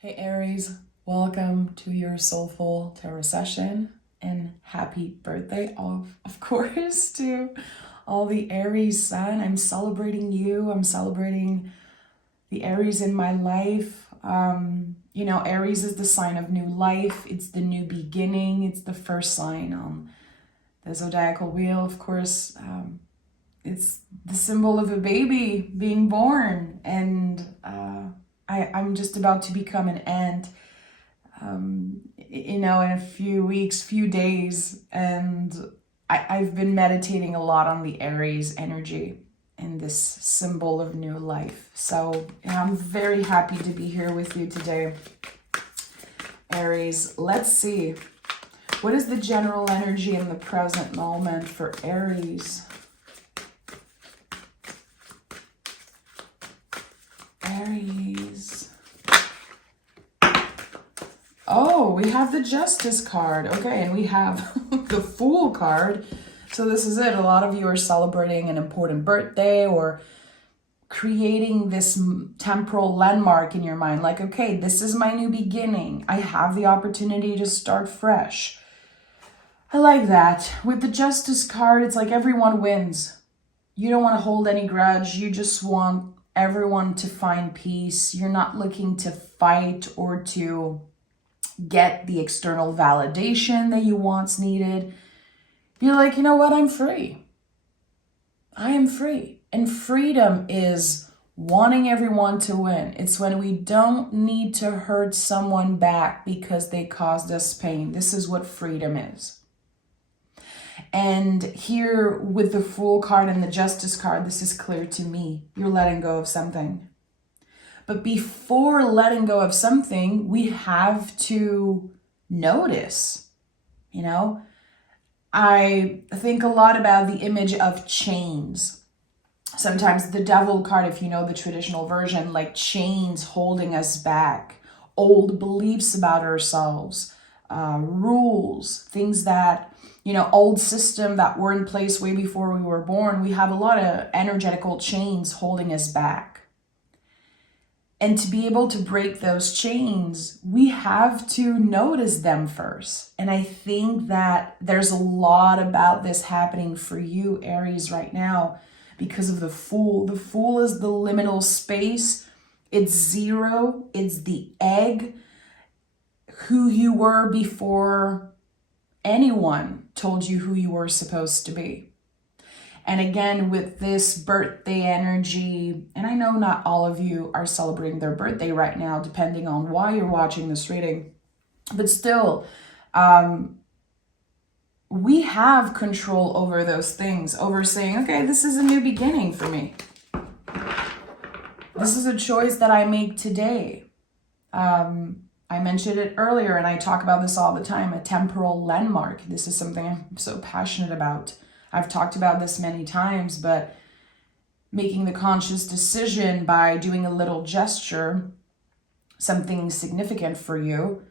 Hey Aries, welcome to your soulful tarot session and happy birthday of course to all the Aries sun. I'm celebrating you. I'm celebrating the Aries in my life. Aries is the sign of new life. It's the new beginning. It's the first sign on the zodiacal wheel. Of course, it's the symbol of a baby being born, and I'm just about to become an aunt, in a few weeks, few days, and I've been meditating a lot on the Aries energy and this symbol of new life. So I'm very happy to be here with you today, Aries. Let's see. What is the general energy in the present moment for Aries? Aries. Oh, we have the Justice card. Okay, and we have the Fool card. So this is it. A lot of you are celebrating an important birthday or creating this temporal landmark in your mind. Like, okay, this is my new beginning. I have the opportunity to start fresh. I like that. With the Justice card, it's like everyone wins. You don't want to hold any grudge. You just want everyone to find peace. You're not looking to fight or to get the external validation that you once needed. You're like, you know what? I'm free. I am free. And freedom is wanting everyone to win. It's when we don't need to hurt someone back because they caused us pain. This is what freedom is. And here with the Fool card and the Justice card, this is clear to me. You're letting go of something. But before letting go of something, we have to notice, I think a lot about the image of chains. Sometimes the Devil card, if you know the traditional version, like chains holding us back, old beliefs about ourselves, rules, things that, old system that were in place way before we were born. We have a lot of energetical chains holding us back. And to be able to break those chains, we have to notice them first. And I think that there's a lot about this happening for you, Aries, right now because of the Fool. The Fool is the liminal space. It's zero. It's the egg. Who you were before anyone told you who you were supposed to be. And again, with this birthday energy, and I know not all of you are celebrating their birthday right now, depending on why you're watching this reading, but still, we have control over those things, over saying, okay, this is a new beginning for me. This is a choice that I make today. I mentioned it earlier, and I talk about this all the time, a temporal landmark. This is something I'm so passionate about. I've talked about this many times, but making the conscious decision by doing a little gesture, something significant for you,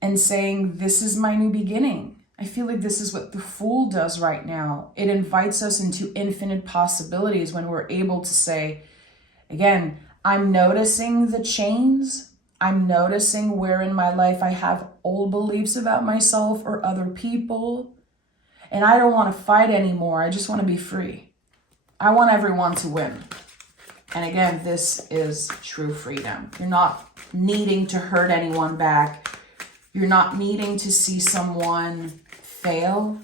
and saying, this is my new beginning. I feel like this is what the Fool does right now. It invites us into infinite possibilities when we're able to say, again, I'm noticing the chains. I'm noticing where in my life I have old beliefs about myself or other people. And I don't want to fight anymore. I just want to be free. I want everyone to win. And again, this is true freedom. You're not needing to hurt anyone back. You're not needing to see someone fail.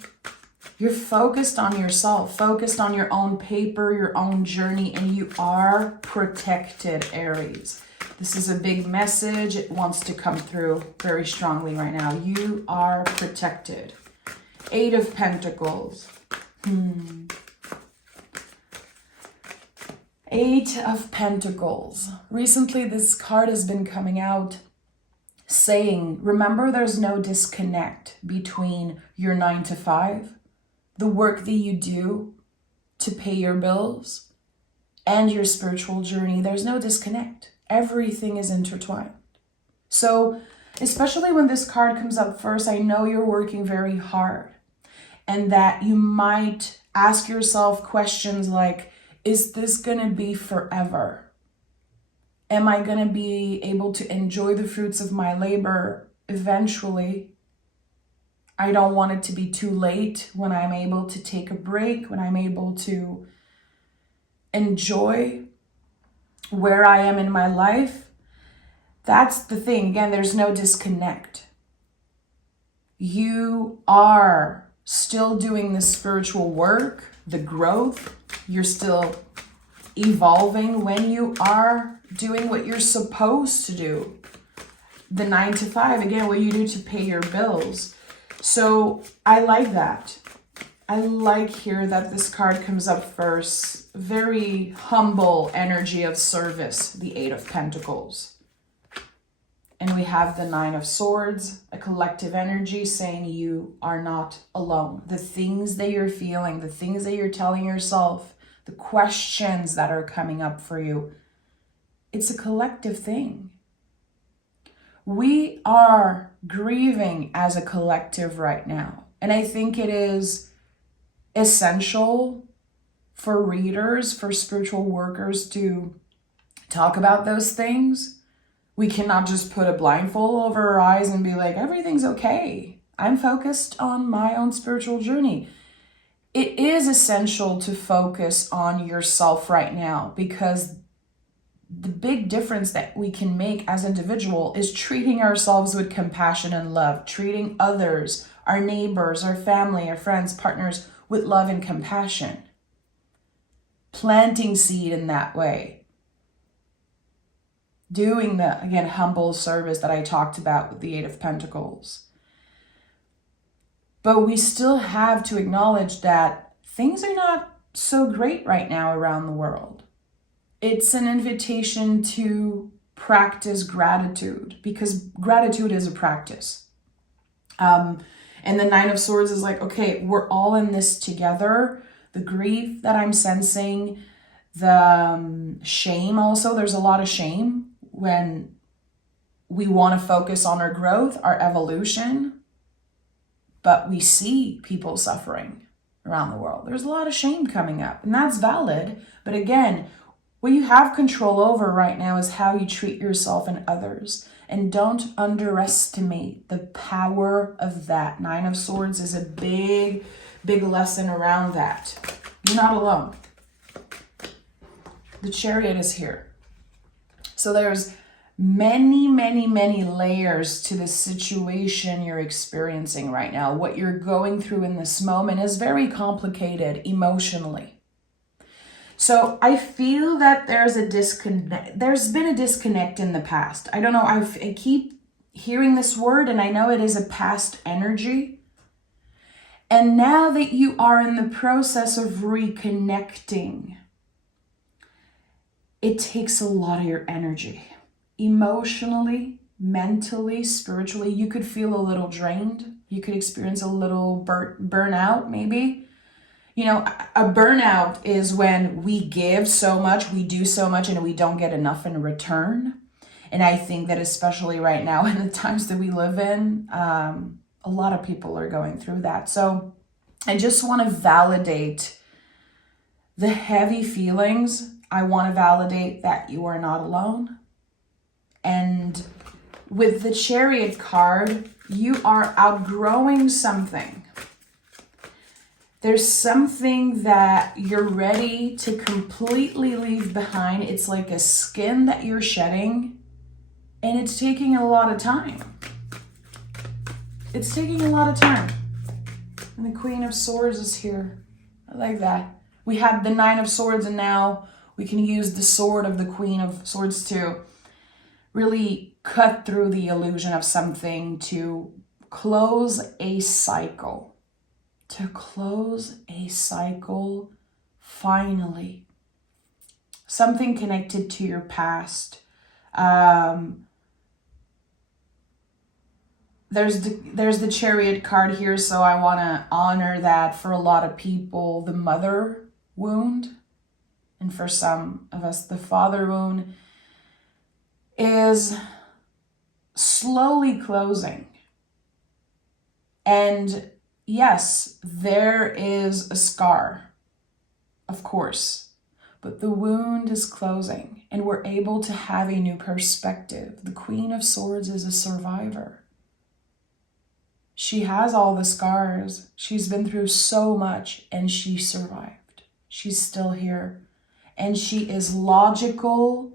You're focused on yourself, focused on your own paper, your own journey, and you are protected, Aries. This is a big message. It wants to come through very strongly right now. You are protected. 8 of Pentacles. 8 of Pentacles. Recently, this card has been coming out saying, remember, there's no disconnect between your 9 to 5, the work that you do to pay your bills, and your spiritual journey. There's no disconnect. Everything is intertwined. So, especially when this card comes up first, I know you're working very hard and that you might ask yourself questions like, is this going to be forever? Am I going to be able to enjoy the fruits of my labor eventually? I don't want it to be too late when I'm able to take a break, when I'm able to enjoy where I am in my life. That's the thing. Again, there's no disconnect. You are still doing the spiritual work, the growth. You're still evolving when you are doing what you're supposed to do. The 9 to 5, again, what you do to pay your bills. So I like that. I like here that this card comes up first. Very humble energy of service, the 8 of Pentacles. And we have the 9 of Swords, a collective energy saying you are not alone. The things that you're feeling, the things that you're telling yourself, the questions that are coming up for you, it's a collective thing. We are grieving as a collective right now. And I think it is essential for readers, for spiritual workers to talk about those things. We cannot just put a blindfold over our eyes and be like, everything's okay. I'm focused on my own spiritual journey. It is essential to focus on yourself right now, because the big difference that we can make as individual is treating ourselves with compassion and love, treating others, our neighbors, our family, our friends, partners with love and compassion. Planting seed in that way. Doing the, again, humble service that I talked about with the 8 of Pentacles. But we still have to acknowledge that things are not so great right now around the world. It's an invitation to practice gratitude, because gratitude is a practice. And the 9 of Swords is like, okay, we're all in this together. The grief that I'm sensing, the shame also, there's a lot of shame when we want to focus on our growth, our evolution, but we see people suffering around the world. There's a lot of shame coming up, and that's valid. But again, what you have control over right now is how you treat yourself and others. And don't underestimate the power of that. 9 of Swords is a big, big lesson around that. You're not alone. The Chariot is here. So there's many, many, many layers to the situation you're experiencing right now. What you're going through in this moment is very complicated emotionally. So I feel that there's a disconnect. There's been a disconnect in the past. I don't know. I keep hearing this word, and I know it is a past energy. And now that you are in the process of reconnecting, it takes a lot of your energy. Emotionally, mentally, spiritually, you could feel a little drained. You could experience a little burnout, maybe. You know, a burnout is when we give so much, we do so much, and we don't get enough in return. And I think that especially right now in the times that we live in, a lot of people are going through that. So I just want to validate the heavy feelings. I want to validate that you are not alone. And with the Chariot card, you are outgrowing something. There's something that you're ready to completely leave behind. It's like a skin that you're shedding, and it's taking a lot of time. It's taking a lot of time. And the Queen of Swords is here. I like that. We have the 9 of Swords, and now we can use the sword of the Queen of Swords to really cut through the illusion of something, to close a cycle. To close a cycle, finally. Something connected to your past. There's the Chariot card here, so I want to honor that for a lot of people, the mother wound. And for some of us, the father wound is slowly closing. And yes, there is a scar, of course, but the wound is closing and we're able to have a new perspective. The Queen of Swords is a survivor. She has all the scars. She's been through so much and she survived. She's still here. And she is logical.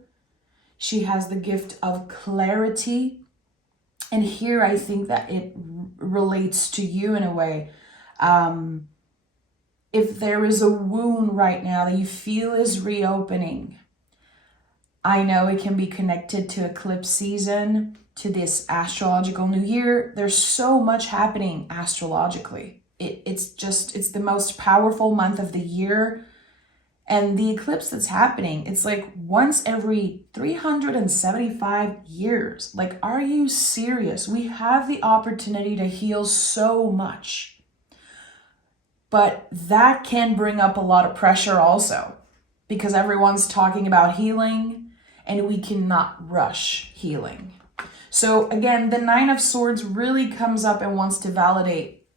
She has the gift of clarity. And here I think that it relates to you in a way. If there is a wound right now that you feel is reopening, I know it can be connected to eclipse season, to this astrological new year. There's so much happening astrologically. It's the most powerful month of the year. And the eclipse that's happening, it's like once every 375 years. Like, are you serious? We have the opportunity to heal so much. But that can bring up a lot of pressure also, because everyone's talking about healing and we cannot rush healing. So again, the Nine of Swords really comes up and wants to validate,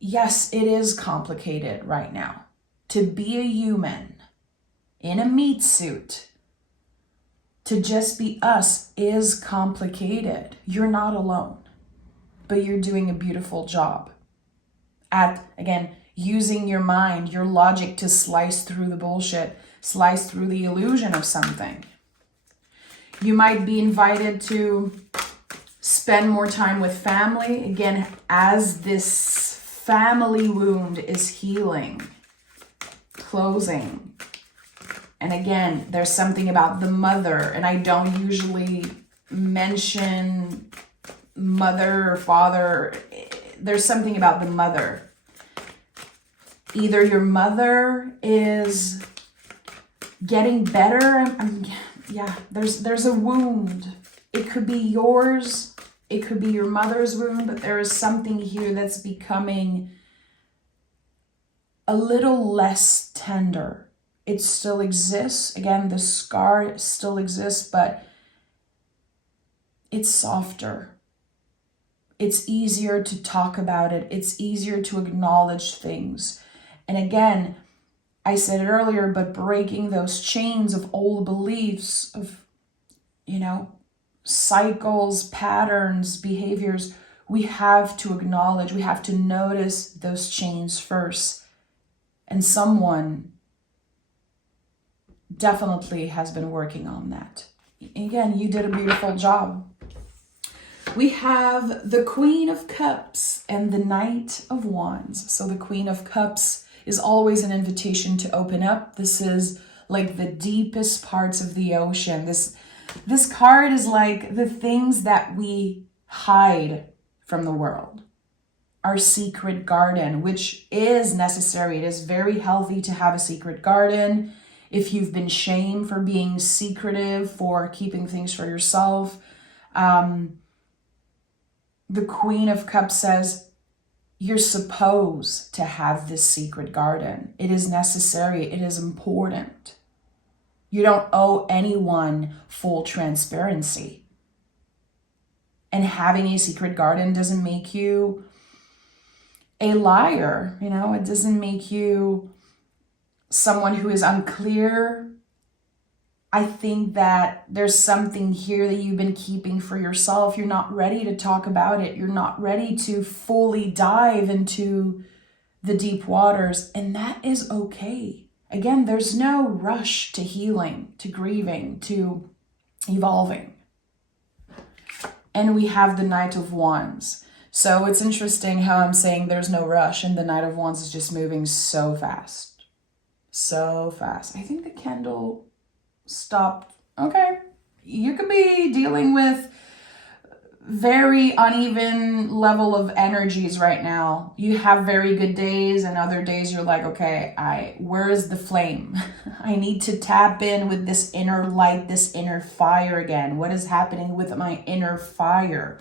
yes, it is complicated right now. To be a human in a meat suit, to just be us is complicated. You're not alone, but you're doing a beautiful job at, again, using your mind, your logic to slice through the bullshit, slice through the illusion of something. You might be invited to spend more time with family, again, as this family wound is healing, closing. And again, there's something about the mother, and I don't usually mention mother or father. There's something about the mother. Either your mother is getting better. There's a wound. It could be yours. It could be your mother's wound, but there is something here that's becoming a little less tender. It still exists. Again, the scar still exists, but it's softer. It's easier to talk about it. It's easier to acknowledge things. And again, I said it earlier, but breaking those chains of old beliefs, of, cycles, patterns, behaviors, we have to acknowledge, we have to notice those chains first. And someone definitely has been working on that. Again, you did a beautiful job. We have the Queen of Cups and the Knight of Wands. So the Queen of Cups is always an invitation to open up. This is like the deepest parts of the ocean. This card is like the things that we hide from the world. Our secret garden, which is necessary. It is very healthy to have a secret garden. If you've been shamed for being secretive, for keeping things for yourself, the Queen of Cups says, you're supposed to have this secret garden. It is necessary. It is important. You don't owe anyone full transparency. And having a secret garden doesn't make you a liar. It doesn't make you someone who is unclear. I think that there's something here that you've been keeping for yourself. You're not ready to talk about it. You're not ready to fully dive into the deep waters, and that is okay. Again, there's no rush to healing, to grieving, to evolving. And we have the Knight of Wands. So it's interesting how I'm saying there's no rush, and the Knight of Wands is just moving so fast. So fast. I think the candle stopped. Okay. You could be dealing with very uneven level of energies right now. You have very good days, and other days you're like, okay, where is the flame? I need to tap in with this inner light, this inner fire again. What is happening with my inner fire?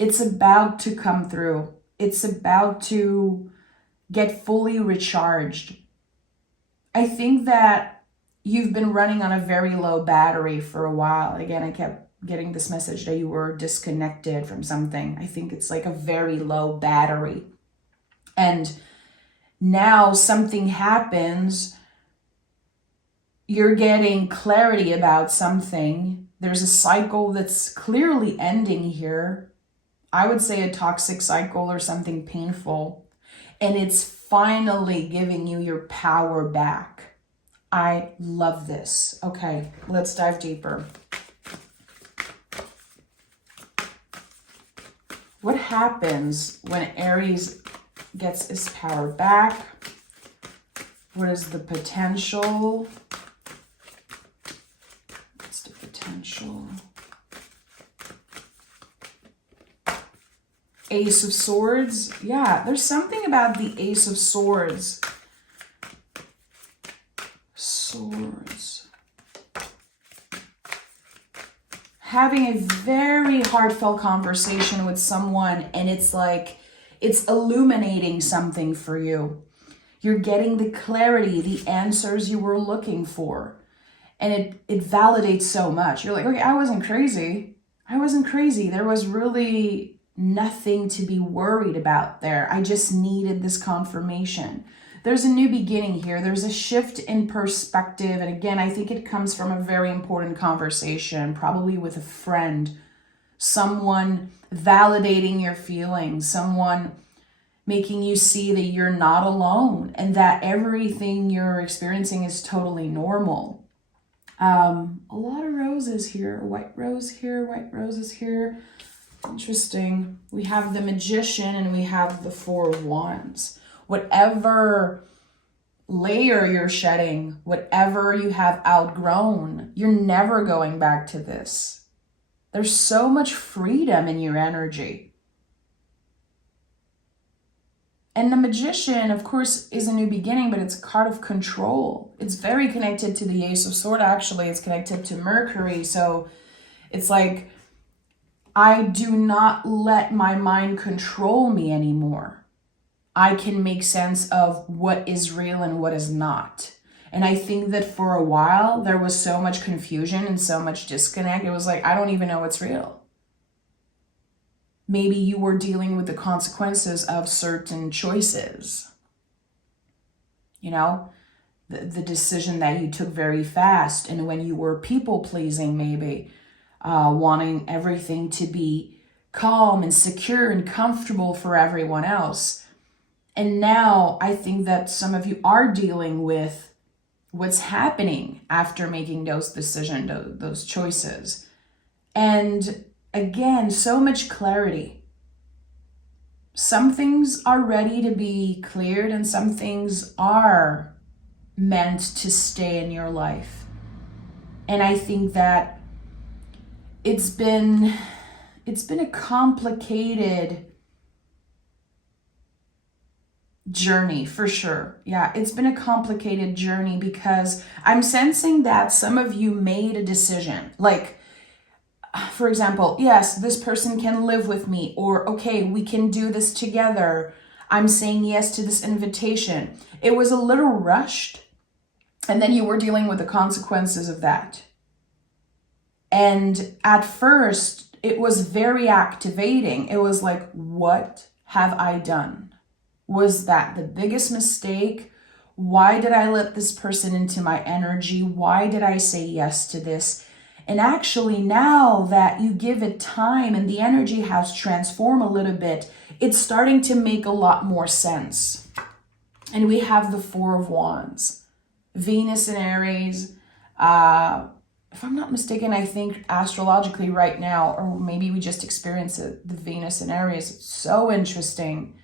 It's about to come through. It's about to get fully recharged. I think that you've been running on a very low battery for a while. Again, I kept getting this message that you were disconnected from something. I think it's like a very low battery. And now something happens You're getting clarity about something. There's a cycle that's clearly ending here. I would say a toxic cycle or something painful. And it's finally giving you your power back. I love this. Okay, let's dive deeper. What happens when Aries gets his power back? What is the potential? What's the potential? Ace of Swords. Yeah, there's something about the Ace of Swords. Swords. Having a very heartfelt conversation with someone, and it's like, it's illuminating something for you. You're getting the clarity, the answers you were looking for. And it validates so much. You're like, okay, I wasn't crazy. I wasn't crazy. There was really nothing to be worried about there. I just needed this confirmation. There's a new beginning here. There's a shift in perspective. And again, I think it comes from a very important conversation, probably with a friend, someone validating your feelings, someone making you see that you're not alone and that everything you're experiencing is totally normal. A lot of roses here, white rose here, white roses here. Interesting. We have the Magician and we have the Four of Wands. Whatever layer you're shedding, whatever you have outgrown, you're never going back to this. There's so much freedom in your energy. And the Magician, of course, is a new beginning, but it's a card of control. It's very connected to the Ace of Swords, actually. It's connected to Mercury. So it's like, I do not let my mind control me anymore. I can make sense of what is real and what is not. And I think that for a while, there was so much confusion and so much disconnect. It was like, I don't even know what's real. Maybe you were dealing with the consequences of certain choices. You know, the decision that you took very fast, and when you were people-pleasing, maybe, wanting everything to be calm and secure and comfortable for everyone else. And now I think that some of you are dealing with what's happening after making those decisions, those choices. And again, so much clarity. Some things are ready to be cleared and some things are meant to stay in your life. And I think that it's been a complicated journey for sure. Yeah, it's been a complicated journey because I'm sensing that some of you made a decision. Like, for example, yes, this person can live with me, or okay, we can do this together. I'm saying yes to this invitation. It was a little rushed, and then you were dealing with the consequences of that. And at first, it was very activating. It was like, what have I done? Was that the biggest mistake? Why did I let this person into my energy? Why did I say yes to this? And actually, now that you give it time and the energy has transformed a little bit, it's starting to make a lot more sense. And we have the Four of Wands, Venus in Aries. If I'm not mistaken, I think astrologically right now, or maybe we just experienced it, the Venus in Aries. It's so interesting.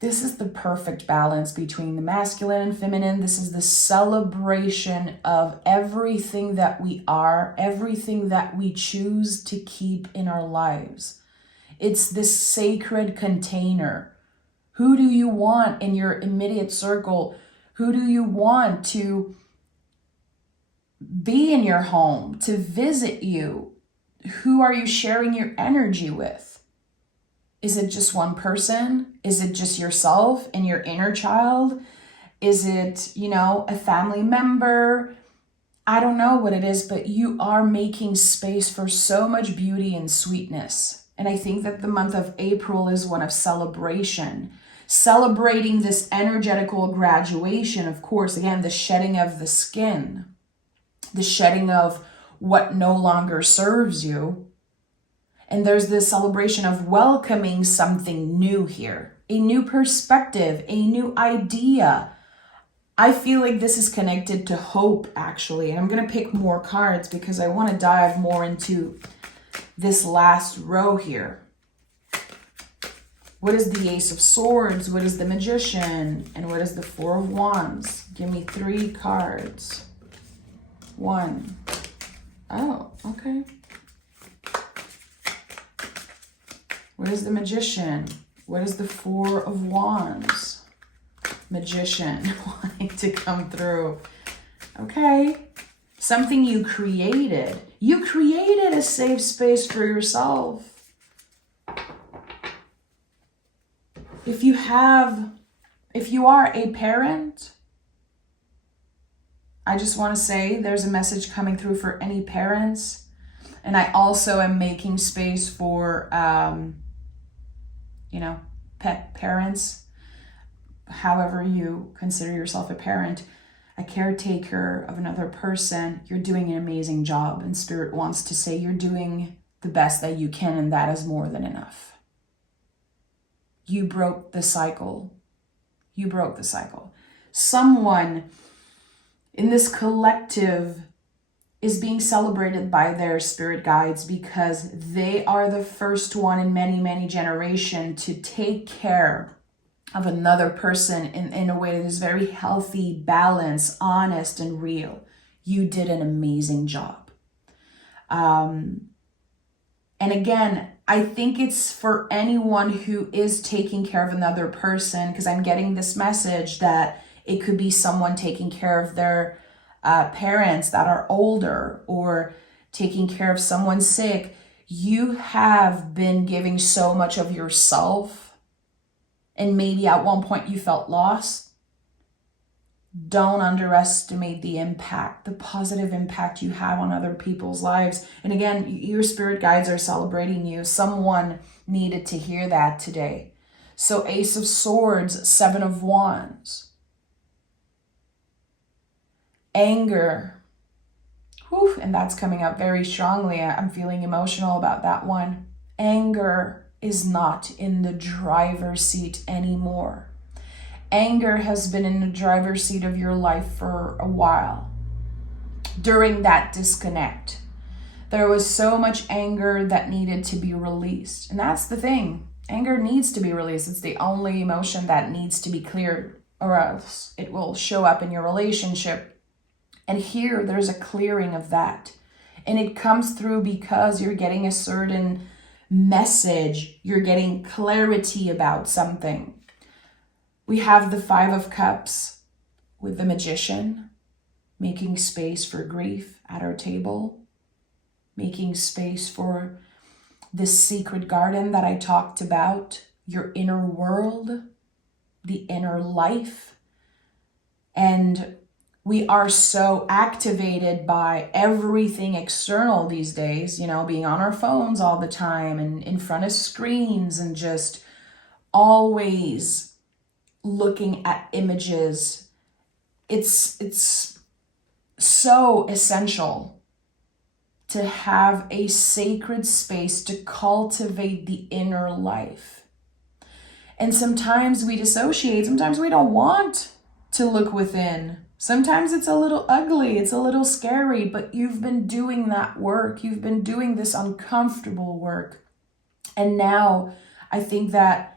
This is the perfect balance between the masculine and feminine. This is the celebration of everything that we are, everything that we choose to keep in our lives. It's this sacred container. Who do you want in your immediate circle? Who do you want to be in your home, to visit you? Who are you sharing your energy with? Is it just one person? Is it just yourself and your inner child? Is it, a family member? I don't know what it is, but you are making space for so much beauty and sweetness. And I think that the month of April is one of celebration. celebrating this energetical graduation, of course, again, the shedding of the skin, the shedding of what no longer serves you. And there's this celebration of welcoming something new here, a new perspective, a new idea. I feel like this is connected to hope, actually. And I'm going to pick more cards because I want to dive more into this last row here. What is the Ace of Swords? What is the Magician? And what is the Four of Wands? Give me 3 cards. 1. Oh, okay. What is the Magician? What is the Four of Wands? Magician wanting to come through. Okay. Something you created. You created a safe space for yourself. If you are a parent, I just want to say there's a message coming through for any parents. And I also am making space for, pet parents, however you consider yourself a parent, a caretaker of another person. You're doing an amazing job. And Spirit wants to say you're doing the best that you can, and that is more than enough. You broke the cycle. You broke the cycle. Someone in this collective is being celebrated by their spirit guides because they are the first one in many, many generations to take care of another person in a way that is very healthy, balanced, honest, and real. You did an amazing job. And again, I think it's for anyone who is taking care of another person, because I'm getting this message that it could be someone taking care of their parents that are older or taking care of someone sick. You have been giving so much of yourself, and maybe at one point you felt lost. Don't underestimate the impact, the positive impact you have on other people's lives. And again, your spirit guides are celebrating you. Someone needed to hear that today. So Ace of Swords, 7 of Wands. Anger. Whew, and that's coming up very strongly. I'm feeling emotional about that one. Anger is not in the driver's seat anymore. Anger has been in the driver's seat of your life for a while. During that disconnect, there was so much anger that needed to be released. And that's the thing. Anger needs to be released. It's the only emotion that needs to be cleared, or else it will show up in your relationship. And here, there's a clearing of that. And it comes through because you're getting a certain message. You're getting clarity about something. We have the 5 of Cups with the Magician, making space for grief at our table, making space for this secret garden that I talked about, your inner world, the inner life. And we are so activated by everything external these days, being on our phones all the time and in front of screens and just always looking at images. It's so essential to have a sacred space to cultivate the inner life. And sometimes we dissociate. Sometimes we don't want to look within. Sometimes it's a little ugly. It's a little scary, but you've been doing that work. You've been doing this uncomfortable work. And now I think that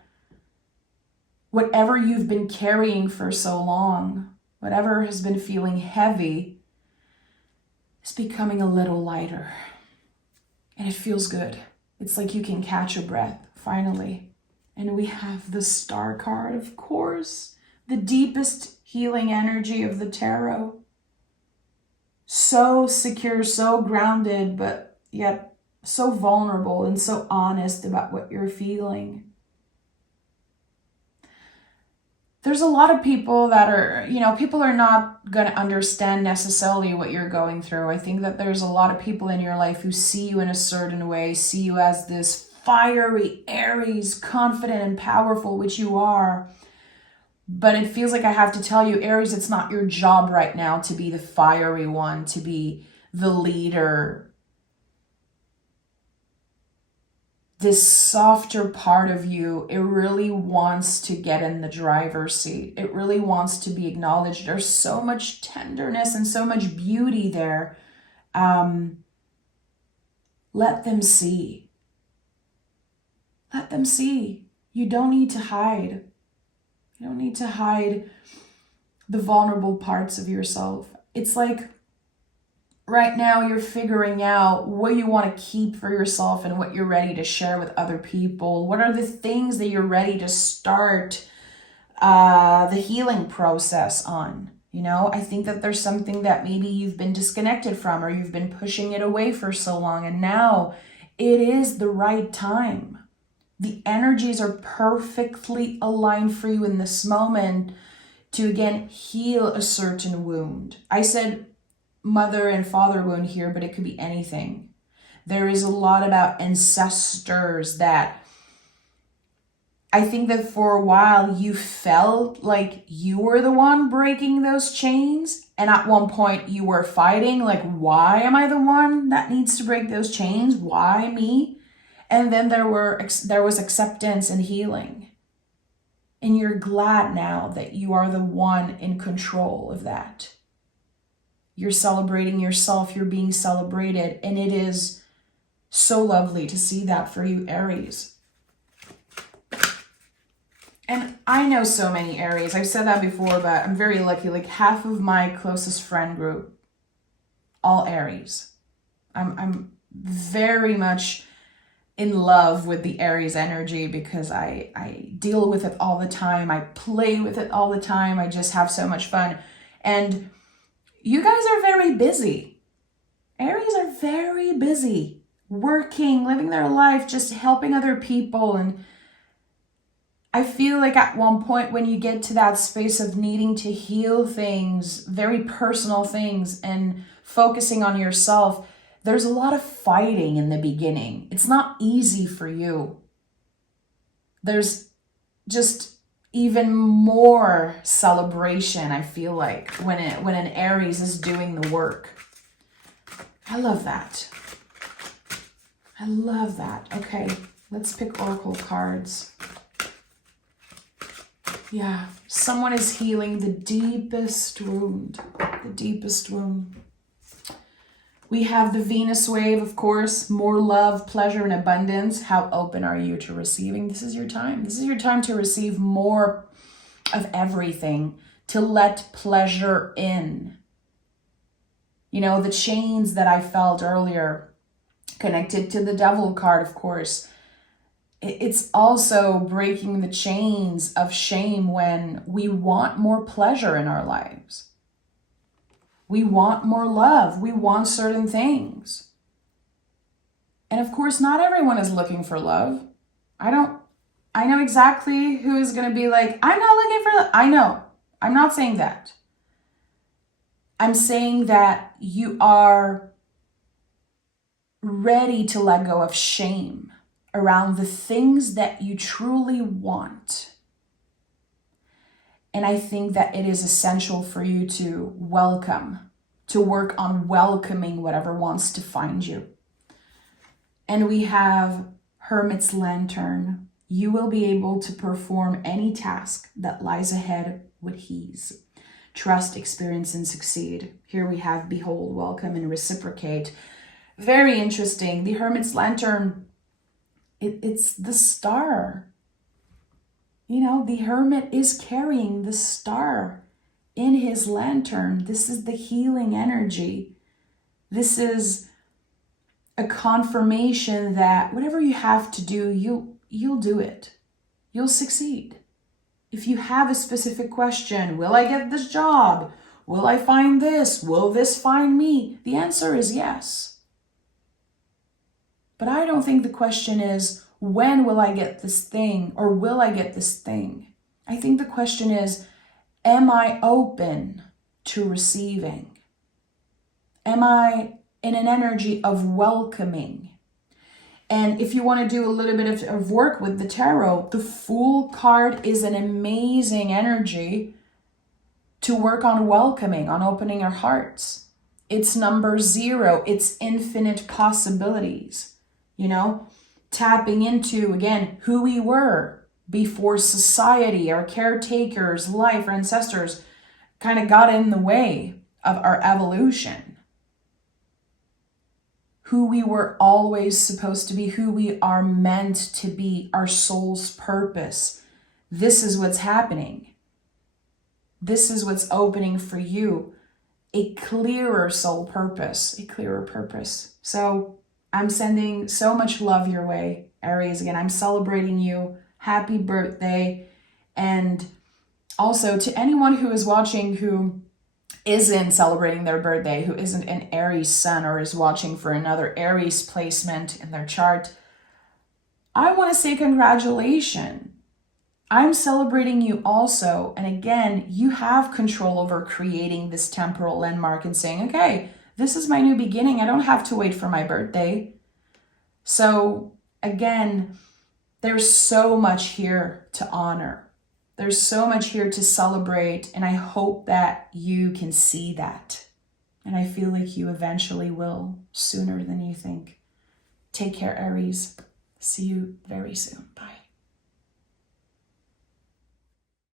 whatever you've been carrying for so long, whatever has been feeling heavy, is becoming a little lighter. And it feels good. It's like you can catch your breath, finally. And we have the Star card, of course, the deepest healing energy of the tarot. So secure, so grounded, but yet so vulnerable and so honest about what you're feeling. There's a lot of people that are, people are not going to understand necessarily what you're going through. I think that there's a lot of people in your life who see you in a certain way, see you as this fiery Aries, confident and powerful, which you are. But it feels like I have to tell you, Aries, it's not your job right now to be the fiery one, to be the leader. This softer part of you, it really wants to get in the driver's seat. It really wants to be acknowledged. There's so much tenderness and so much beauty there. Let them see. Let them see. You don't need to hide. You don't need to hide the vulnerable parts of yourself. It's like right now you're figuring out what you want to keep for yourself and what you're ready to share with other people. What are the things that you're ready to start the healing process on? You know, I think that there's something that maybe you've been disconnected from or you've been pushing it away for so long, and now it is the right time. The energies are perfectly aligned for you in this moment to, again, heal a certain wound. I said mother and father wound here, but it could be anything. There is a lot about ancestors that I think that for a while you felt like you were the one breaking those chains. And at one point you were fighting, like, why am I the one that needs to break those chains? Why me? And then there was acceptance and healing. And you're glad now that you are the one in control of that. You're celebrating yourself, you're being celebrated, and it is so lovely to see that for you, Aries. And I know so many Aries. I've said that before, but I'm very lucky. Like half of my closest friend group, all Aries. I'm very much in love with the Aries energy because I deal with it all the time. I play with it all the time. I just have so much fun. And you guys are very busy. Aries are very busy, working, living their life, just helping other people. And I feel like at one point when you get to that space of needing to heal things, very personal things, and focusing on yourself, there's a lot of fighting in the beginning. It's not easy for you. There's just even more celebration, I feel like, when an Aries is doing the work. I love that. I love that. Okay, let's pick oracle cards. Yeah, someone is healing the deepest wound. The deepest wound. We have the Venus wave, of course, more love, pleasure, and abundance. How open are you to receiving? This is your time. This is your time to receive more of everything, to let pleasure in. You know, the chains that I felt earlier, connected to the Devil card, of course. It's also breaking the chains of shame when we want more pleasure in our lives. We want more love. We want certain things. And of course, not everyone is looking for love. I know exactly who is going to be like, I'm not looking for love. I know. I'm not saying that. I'm saying that you are ready to let go of shame around the things that you truly want. And I think that it is essential for you to work on welcoming whatever wants to find you. And we have Hermit's Lantern. You will be able to perform any task that lies ahead with ease. Trust, experience, and succeed. Here we have Behold, Welcome, and Reciprocate. Very interesting. The Hermit's Lantern, it's the star. You know, the Hermit is carrying the star in his lantern. This is the healing energy. This is a confirmation that whatever you have to do, you'll do it. You'll succeed. If you have a specific question, will I get this job? Will I find this? Will this find me? The answer is yes. But I don't think the question is, when will I get this thing, or will I get this thing? I think the question is, am I open to receiving? Am I in an energy of welcoming? And if you want to do a little bit of work with the tarot, the Fool card is an amazing energy to work on welcoming, on opening our hearts. It's number 0. It's infinite possibilities, you know, tapping into, again, who we were before society, our caretakers, life, our ancestors kind of got in the way of our evolution. Who we were always supposed to be, who we are meant to be, our soul's purpose. This is what's happening. This is what's opening for you. A clearer soul purpose, a clearer purpose. So I'm sending so much love your way, Aries. Again, I'm celebrating you. Happy birthday. And also to anyone who is watching who isn't celebrating their birthday, who isn't an Aries sun or is watching for another Aries placement in their chart, I want to say congratulations. I'm celebrating you also. And again, you have control over creating this temporal landmark and saying, okay, this is my new beginning. I don't have to wait for my birthday. So again, there's so much here to honor. There's so much here to celebrate. And I hope that you can see that. And I feel like you eventually will, sooner than you think. Take care, Aries. See you very soon. Bye.